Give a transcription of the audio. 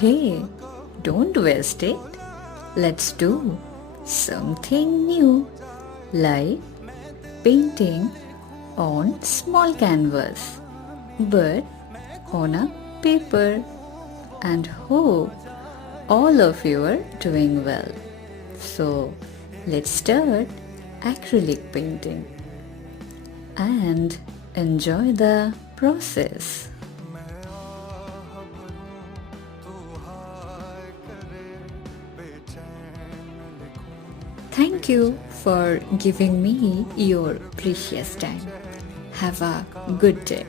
Hey, don't waste it. Let's do something new, like painting on small canvas, but on a paper. And hope all of you are doing well. So let's start acrylic painting and enjoy the process. Thank you for giving me your precious time. Have a good day.